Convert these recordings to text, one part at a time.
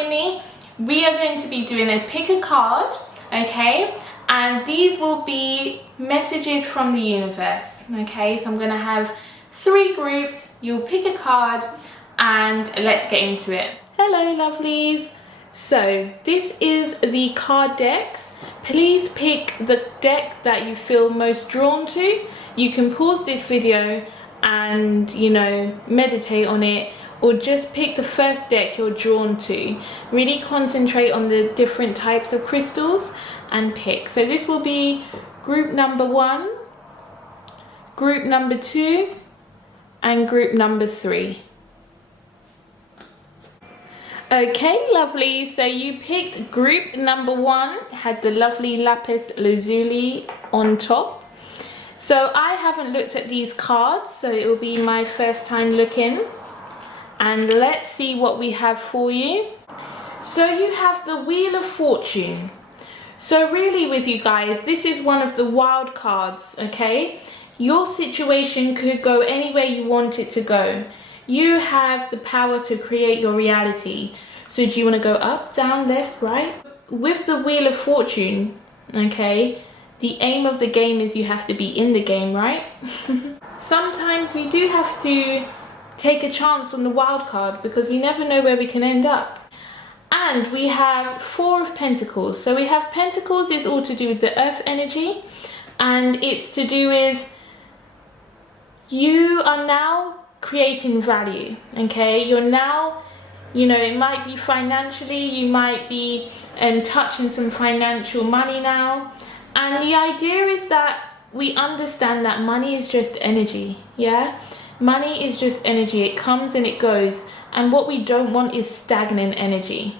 joining me, we are going to be doing a pick a card, okay? And these will be messages from the universe, okay? So I'm going to have 3 groups. You'll pick a card and let's get into it. Hello, lovelies. So this is the card decks. Please pick the deck that you feel most drawn to. You can pause this video and, you know, meditate on it, or just pick the first deck you're drawn to. Really concentrate on the different types of crystals and pick. So this will be group number 1, group number 2, and group number 3. Okay, lovely. So you picked group number 1, had the lovely lapis lazuli on top. So I haven't looked at these cards, so it will be my first time looking. And let's see what we have for you. So you have the Wheel of Fortune. So really with you guys, this is one of the wild cards, okay? Your situation could go anywhere you want it to go. You have the power to create your reality. So do you want to go up, down, left, right? With the Wheel of Fortune, okay, the aim of the game is you have to be in the game, right? Sometimes we do have to take a chance on the wild card because we never know where we can end up. And we have 4 of Pentacles. So we have Pentacles is all to do with the earth energy, and it's to do with you are now creating value, okay? You're now, you know, it might be financially, you might be touching some financial money now. And the idea is that we understand that money is just energy, yeah? Money is just energy. It comes and it goes. And what we don't want is stagnant energy.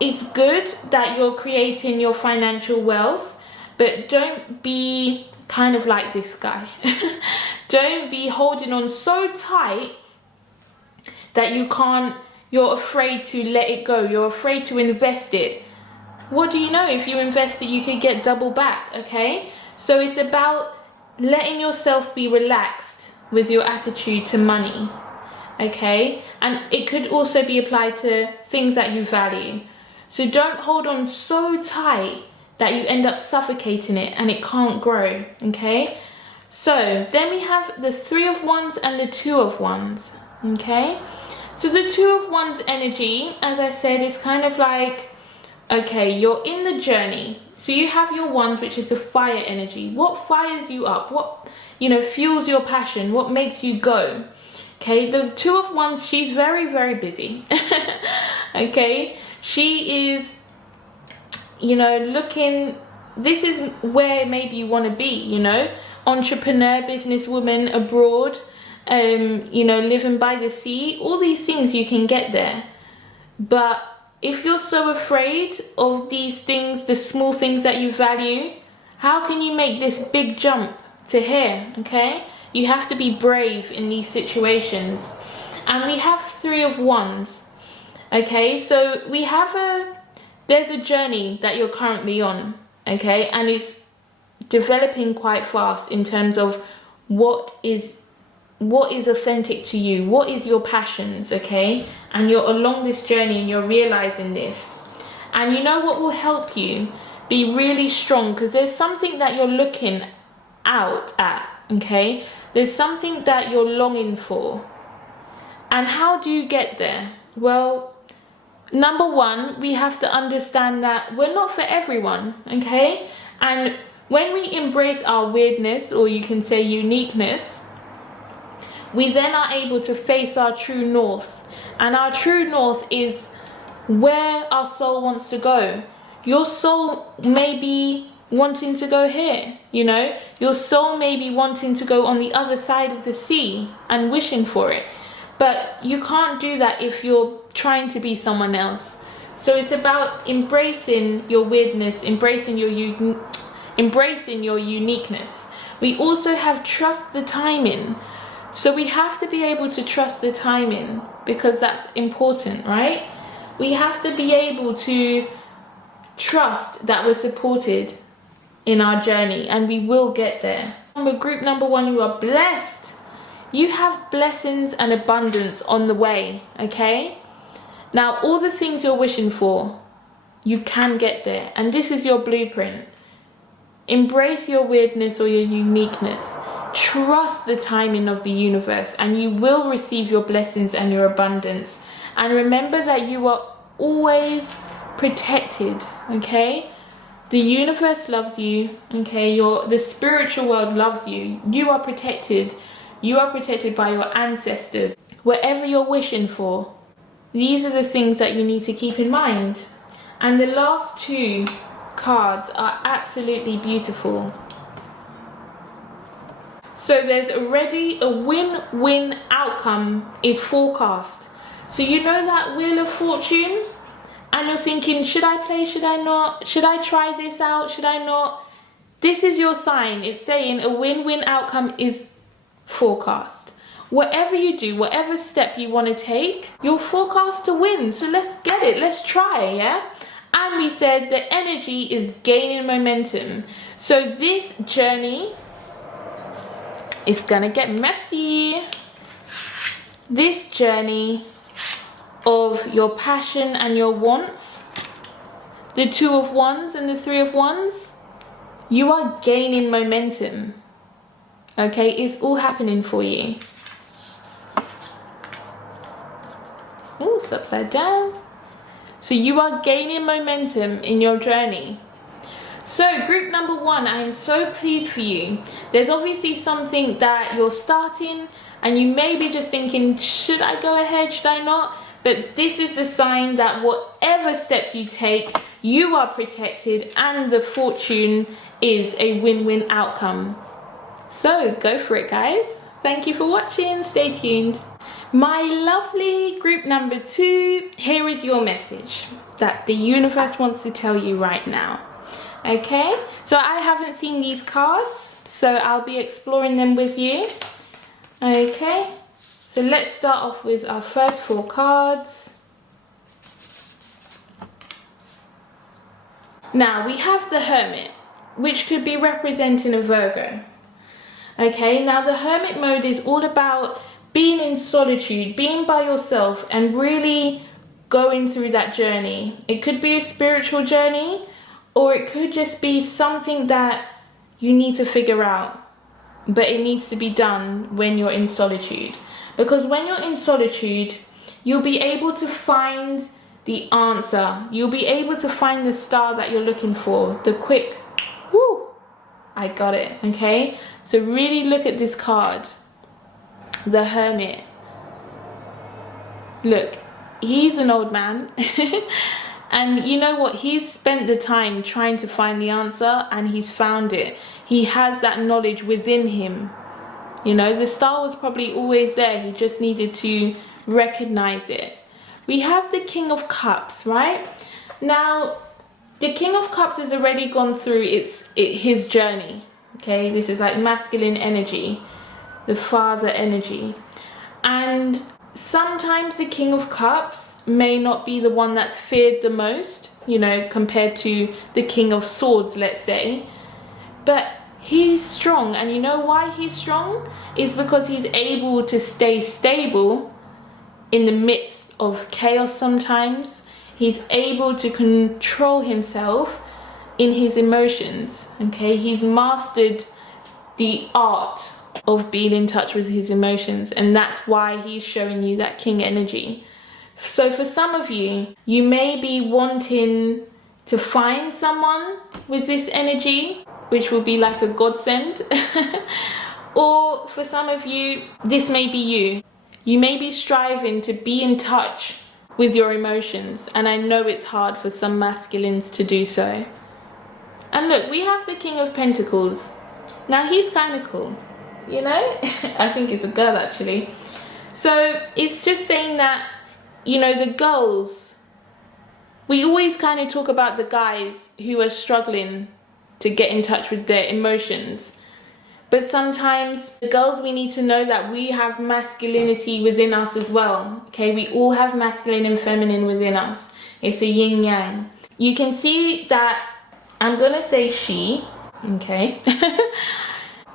It's good that you're creating your financial wealth, but don't be kind of like this guy. Don't be holding on so tight that you're afraid to let it go. You're afraid to invest it. What do you know? If you invest it, you could get double back, okay? So it's about letting yourself be relaxed with your attitude to money, okay? And it could also be applied to things that you value. So don't hold on so tight that you end up suffocating it and it can't grow, okay? So then we have the 3 of Wands and the 2 of Wands, okay? So the 2 of Wands energy, as I said, is kind of like, okay, you're in the journey. So you have your Wands, which is the fire energy. What fires you up? What, you know, fuels your passion? What makes you go? Okay, the 2 of Wands, she's very, very busy. Okay, she is, you know, looking, this is where maybe you want to be, you know, entrepreneur, businesswoman abroad, you know, living by the sea, all these things you can get there. But if you're so afraid of these things, the small things that you value, how can you make this big jump to here, okay? You have to be brave in these situations. And we have 3 of Wands, okay? So we have there's a journey that you're currently on, okay? And it's developing quite fast in terms of what is authentic to you, what is your passions, okay? And you're along this journey and you're realizing this. And you know what will help you be really strong, because there's something that you're looking out at, okay? There's something that you're longing for. And how do you get there? Well, number 1, we have to understand that we're not for everyone, okay? And when we embrace our weirdness, or you can say uniqueness, we then are able to face our true north. And our true north is where our soul wants to go. Your soul may be wanting to go here, you know. Your soul may be wanting to go on the other side of the sea and wishing for it. But you can't do that if you're trying to be someone else. So it's about embracing your weirdness, embracing your uniqueness. We also have trust the timing. So we have to be able to trust the timing, because that's important, right? We have to be able to trust that we're supported in our journey, and we will get there. Group number 1, you are blessed. You have blessings and abundance on the way, okay? Now, all the things you're wishing for, you can get there. And this is your blueprint. Embrace your weirdness or your uniqueness. Trust the timing of the universe, and you will receive your blessings and your abundance. And remember that you are always protected, okay? The universe loves you, okay? The spiritual world loves you. You are protected. You are protected by your ancestors. Whatever you're wishing for, these are the things that you need to keep in mind. And the last two cards are absolutely beautiful. So there's already a win-win outcome is forecast. So you know that Wheel of Fortune? And you're thinking, should I play, should I not? Should I try this out, should I not? This is your sign. It's saying a win-win outcome is forecast. Whatever you do, whatever step you want to take, you're forecast to win. So let's get it, let's try, yeah? And we said the energy is gaining momentum. So this journey is gonna get messy. This journey of your passion and your wants, the 2 of Wands and the 3 of Wands, you are gaining momentum. Okay, it's all happening for you. Oh, it's upside down. So you are gaining momentum in your journey. So group number 1, I am so pleased for you. There's obviously something that you're starting and you may be just thinking, should I go ahead, should I not? But this is the sign that whatever step you take, you are protected and the fortune is a win-win outcome. So go for it, guys. Thank you for watching. Stay tuned. My lovely group number 2, here is your message that the universe wants to tell you right now. Okay, so I haven't seen these cards, so I'll be exploring them with you. Okay, so let's start off with our first 4 cards. Now we have the Hermit, which could be representing a Virgo. Okay, now the Hermit mode is all about being in solitude, being by yourself and really going through that journey. It could be a spiritual journey, or it could just be something that you need to figure out, but it needs to be done when you're in solitude. Because when you're in solitude, you'll be able to find the answer. You'll be able to find the star that you're looking for. The quick, whoo, I got it, okay? So really look at this card, the Hermit. Look, he's an old man. And you know what? He's spent the time trying to find the answer and he's found it. He has that knowledge within him. You know, the star was probably always there. He just needed to recognize it. We have the King of Cups, right? Now, the King of Cups has already gone through his journey. Okay, this is like masculine energy, the father energy. And sometimes the King of Cups may not be the one that's feared the most, you know, compared to the King of Swords, let's say. But he's strong, and you know why he's strong? It's because he's able to stay stable in the midst of chaos sometimes. He's able to control himself in his emotions, okay? He's mastered the art of being in touch with his emotions, and that's why he's showing you that king energy. So for some of you, you may be wanting to find someone with this energy, which will be like a godsend. Or for some of you, this may be you. You may be striving to be in touch with your emotions, and I know it's hard for some masculines to do so. And look, we have the King of Pentacles. Now he's kind of cool, you know? I think it's a girl actually. So it's just saying that, you know, the girls, we always kind of talk about the guys who are struggling to get in touch with their emotions. But sometimes the girls, we need to know that we have masculinity within us as well. Okay, we all have masculine and feminine within us. It's a yin yang. You can see that I'm gonna say she, okay?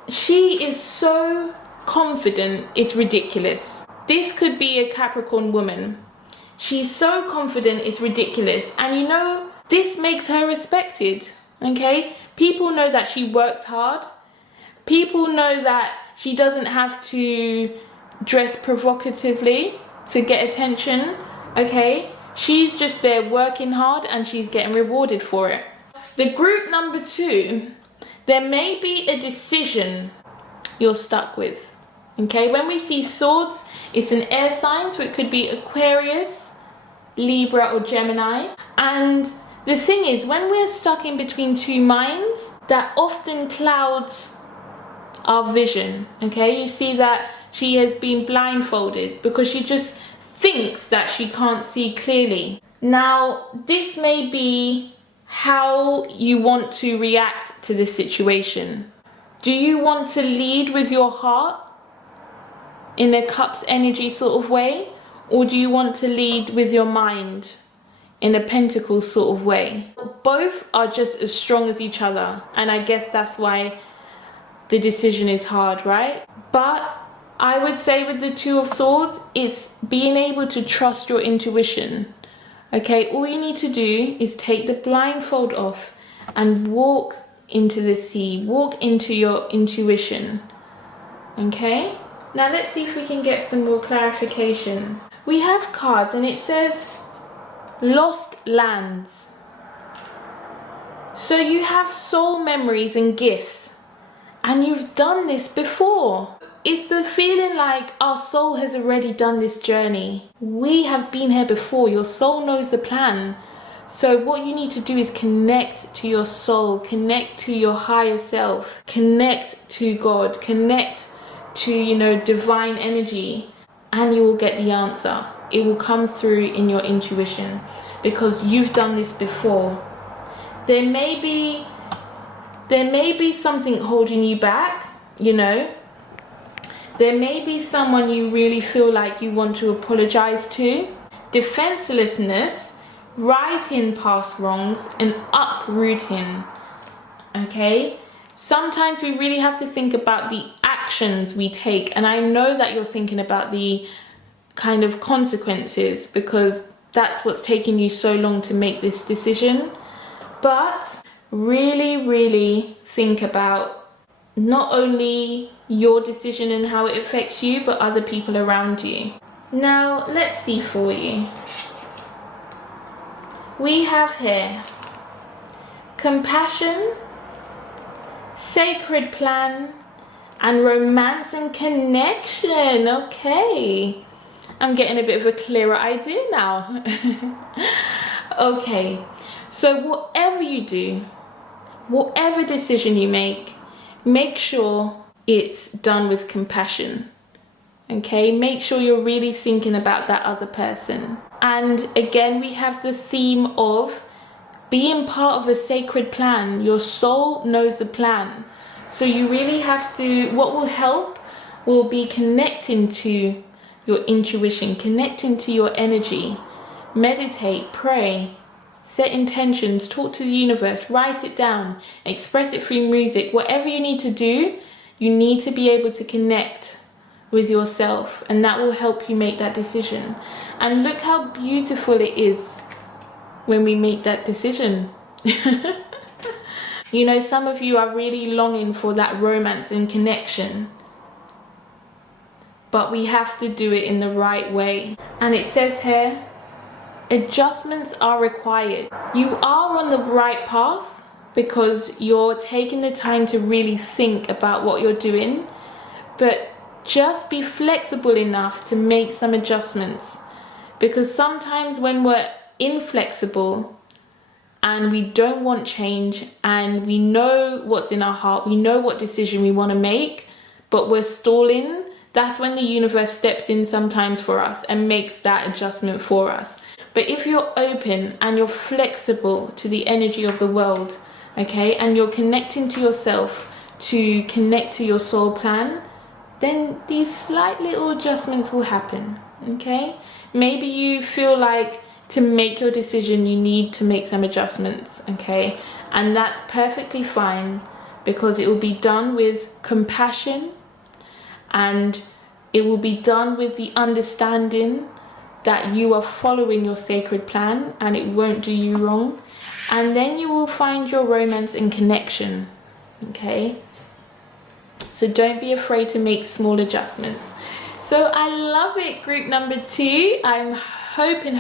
She is so confident, it's ridiculous. This could be a Capricorn woman. She's so confident, it's ridiculous. And you know, this makes her respected, okay? People know that she works hard. People know that she doesn't have to dress provocatively to get attention, okay? She's just there working hard and she's getting rewarded for it. The group number 2, there may be a decision you're stuck with, okay? When we see swords, it's an air sign, so it could be Aquarius, Libra or Gemini. And the thing is, when we're stuck in between 2 minds, that often clouds our vision, okay? You see that she has been blindfolded because she just thinks that she can't see clearly. Now, this may be how you want to react to this situation. Do you want to lead with your heart in a Cups energy sort of way? Or do you want to lead with your mind in a Pentacles sort of way? Both are just as strong as each other. And I guess that's why the decision is hard, right? But I would say with the 2 of Swords, it's being able to trust your intuition. Okay, all you need to do is take the blindfold off and walk into the sea, walk into your intuition. Okay, now let's see if we can get some more clarification. We have cards and it says lost lands. So you have soul memories and gifts, and you've done this before. It's the feeling like our soul has already done this journey. We have been here before. Your soul knows the plan. So what you need to do is connect to your soul, connect to your higher self, connect to God, connect to, you know, divine energy, and you will get the answer. It will come through in your intuition because you've done this before. There may be something holding you back, you know. There may be someone you really feel like you want to apologize to. Defenselessness, righting past wrongs, and uprooting. Okay? Sometimes we really have to think about the actions we take. And I know that you're thinking about the kind of consequences because that's what's taking you so long to make this decision. But really, really think about not only your decision and how it affects you, but other people around you. Now, let's see for you. We have here compassion, sacred plan, and romance and connection. Okay, I'm getting a bit of a clearer idea now. Okay, so whatever you do, whatever decision you make sure it's done with compassion. Okay, make sure you're really thinking about that other person. And again, we have the theme of being part of a sacred plan. Your soul knows the plan. So you really have to, what will help will be connecting to your intuition, connecting to your energy. Meditate, pray, set intentions, talk to the universe, write it down, express it through music. Whatever you need to do, you need to be able to connect with yourself, and that will help you make that decision. And look how beautiful it is when we make that decision. You know, some of you are really longing for that romance and connection, but we have to do it in the right way. And it says here, adjustments are required. You are on the right path because you're taking the time to really think about what you're doing, but just be flexible enough to make some adjustments, because sometimes when we're inflexible and we don't want change and we know what's in our heart, we know what decision we want to make, but we're stalling, that's when the universe steps in sometimes for us and makes that adjustment for us. But if you're open and you're flexible to the energy of the world, okay, and you're connecting to yourself to connect to your soul plan, then these slight little adjustments will happen, okay? Maybe you feel like to make your decision you need to make some adjustments, okay? And that's perfectly fine, because it will be done with compassion and it will be done with the understanding that you are following your sacred plan and it won't do you wrong. And then you will find your romance and connection, okay? So don't be afraid to make small adjustments. So I love it, group number 2. I'm hoping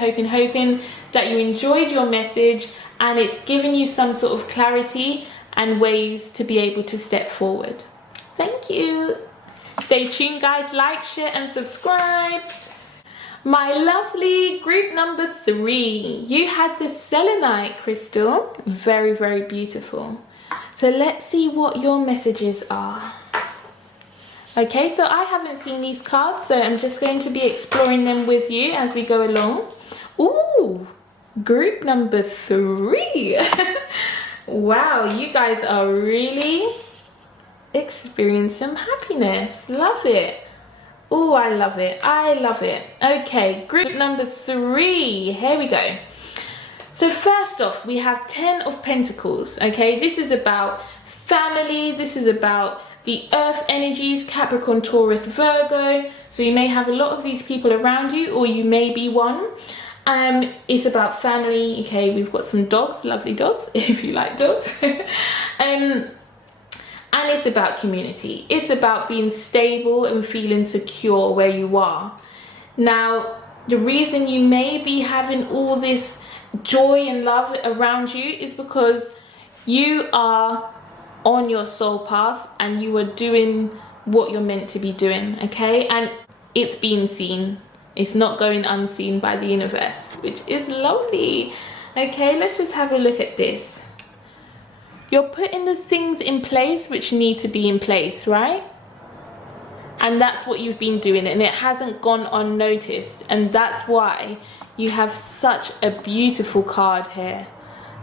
that you enjoyed your message and it's given you some sort of clarity and ways to be able to step forward. Thank you. Stay tuned, guys. Like, share and subscribe. My lovely group number 3, you had the selenite crystal. Very, very beautiful. So let's see what your messages are. Okay, so I haven't seen these cards, so I'm just going to be exploring them with you as we go along. Ooh, group number 3. Wow, you guys are really experiencing happiness. Love it. Oh, I love it. I love it. Okay, group number 3. Here we go. So first off, we have 10 of Pentacles. Okay, this is about family. This is about the earth energies, Capricorn, Taurus, Virgo. So you may have a lot of these people around you, or you may be one. It's about family. Okay, we've got some dogs, lovely dogs, if you like dogs. And it's about community. It's about being stable and feeling secure where you are. Now, the reason you may be having all this joy and love around you is because you are on your soul path and you are doing what you're meant to be doing, okay? And it's being seen. It's not going unseen by the universe, which is lovely. Okay, let's just have a look at this. You're putting the things in place which need to be in place, right? And that's what you've been doing, and it hasn't gone unnoticed. And that's why you have such a beautiful card here.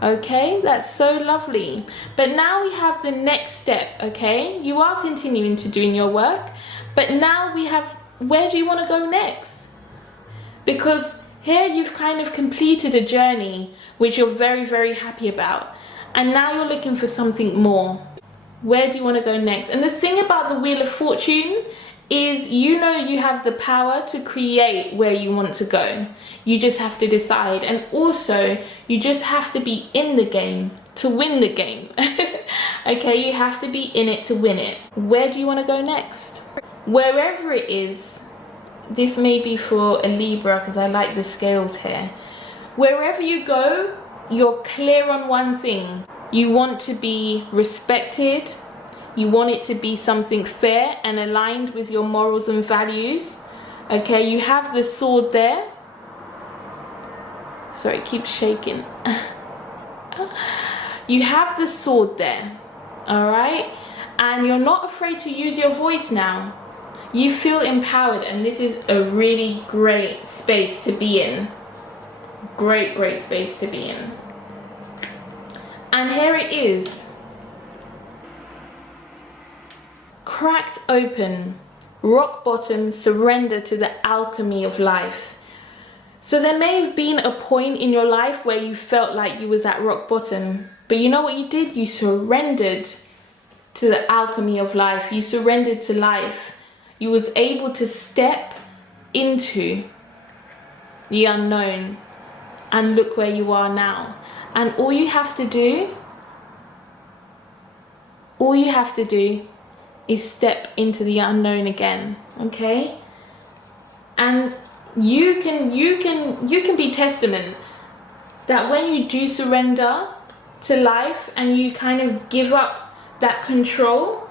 Okay, that's so lovely. But now we have the next step, okay? You are continuing to doing your work, but now we have, where do you want to go next? Because here you've kind of completed a journey which you're very, very happy about. And now you're looking for something more. Where do you want to go next? And the thing about the Wheel of Fortune is, you know, you have the power to create where you want to go. You just have to decide. And also, you just have to be in the game to win the game. Okay, you have to be in it to win it. Where do you want to go next? Wherever it is, this may be for a Libra because I like the scales here. Wherever you go, you're clear on one thing. You want to be respected. You want it to be something fair and aligned with your morals and values. Okay, you have the sword there. Sorry, it keeps shaking. You have the sword there, all right? And you're not afraid to use your voice now. You feel empowered, and this is a really great space to be in. Great, great space to be in. And here it is. Cracked open, rock bottom, surrender to the alchemy of life. So there may have been a point in your life where you felt like you was at rock bottom, but you know what you did? You surrendered to the alchemy of life. You surrendered to life. You was able to step into the unknown and look where you are now. And all you have to do is step into the unknown again, okay? And you can be testament that when you do surrender to life and you kind of give up that control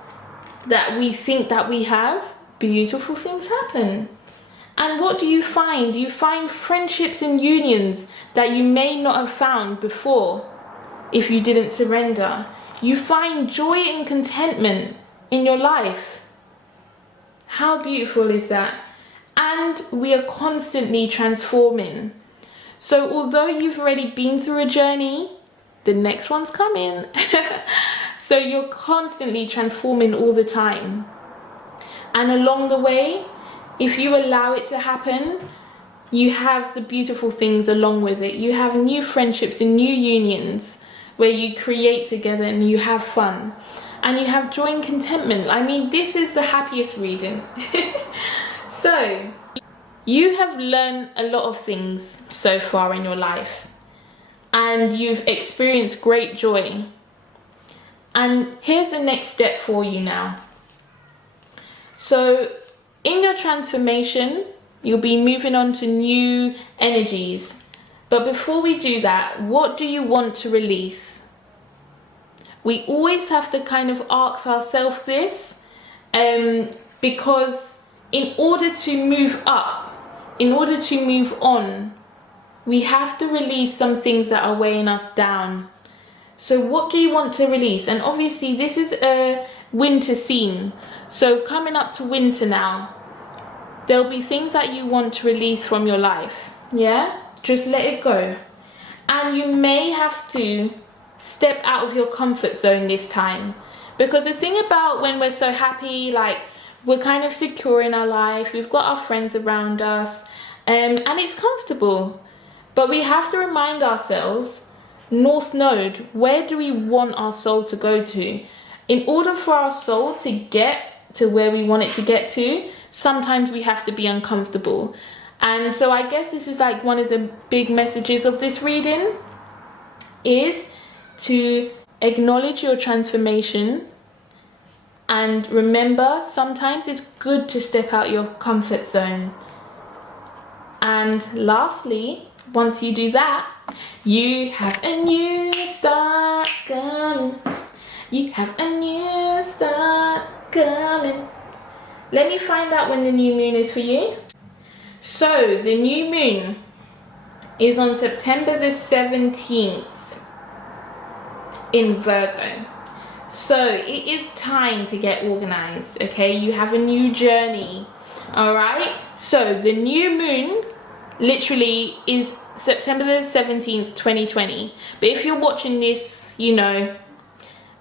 that we think that we have, beautiful things happen. And what do you find? You find friendships and unions that you may not have found before if you didn't surrender. You find joy and contentment in your life. How beautiful is that? And we are constantly transforming. So although you've already been through a journey, the next one's coming. So you're constantly transforming all the time. And along the way, if you allow it to happen, you have the beautiful things along with it. You have new friendships and new unions where you create together and you have fun. And you have joy and contentment. I mean, this is the happiest reading. So, You have learned a lot of things so far in your life, and you've experienced great joy. And here's the next step for you now. So in your transformation, you'll be moving on to new energies. But before we do that, what do you want to release? We always have to kind of ask ourselves this, because in order to move up, in order to move on, we have to release some things that are weighing us down. So what do you want to release? And obviously this is a winter scene. So coming up to winter now, there'll be things that you want to release from your life. Yeah? Just let it go. And you may have to step out of your comfort zone this time. Because the thing about when we're so happy, like we're kind of secure in our life, we've got our friends around us, and it's comfortable. But we have to remind ourselves, North Node, where do we want our soul to go to? In order for our soul to get to where we want it to get to, sometimes we have to be uncomfortable. And so I guess this is like one of the big messages of this reading, is to acknowledge your transformation. And remember, sometimes it's good to step out your comfort zone. And lastly, once you do that, you have a new start coming. You have a new start coming. Let me find out when the new moon is for you. So the new moon is on September the 17th in Virgo. So it is time to get organized, okay? You have a new journey, all right? So the new moon literally is September the 17th, 2020. But if you're watching this, you know,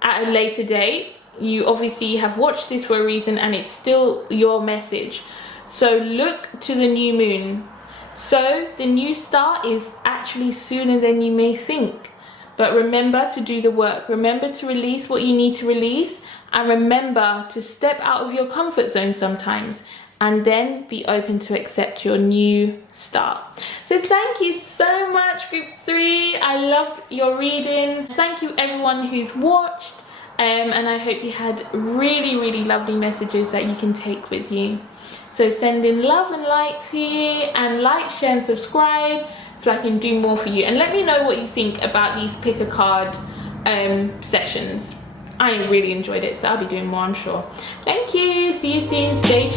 at a later date, you obviously have watched this for a reason and it's still your message. So look to the new moon. So the new start is actually sooner than you may think. But remember to do the work. Remember to release what you need to release. And remember to step out of your comfort zone sometimes. And then be open to accept your new start. So thank you so much, Group 3. I loved your reading. Thank you everyone who's watched. And I hope you had really, really lovely messages that you can take with you. So sending love and light to you, and like, share and subscribe so I can do more for you. And let me know what you think about these pick a card sessions. I really enjoyed it, so I'll be doing more, I'm sure. Thank you. See you soon. Stay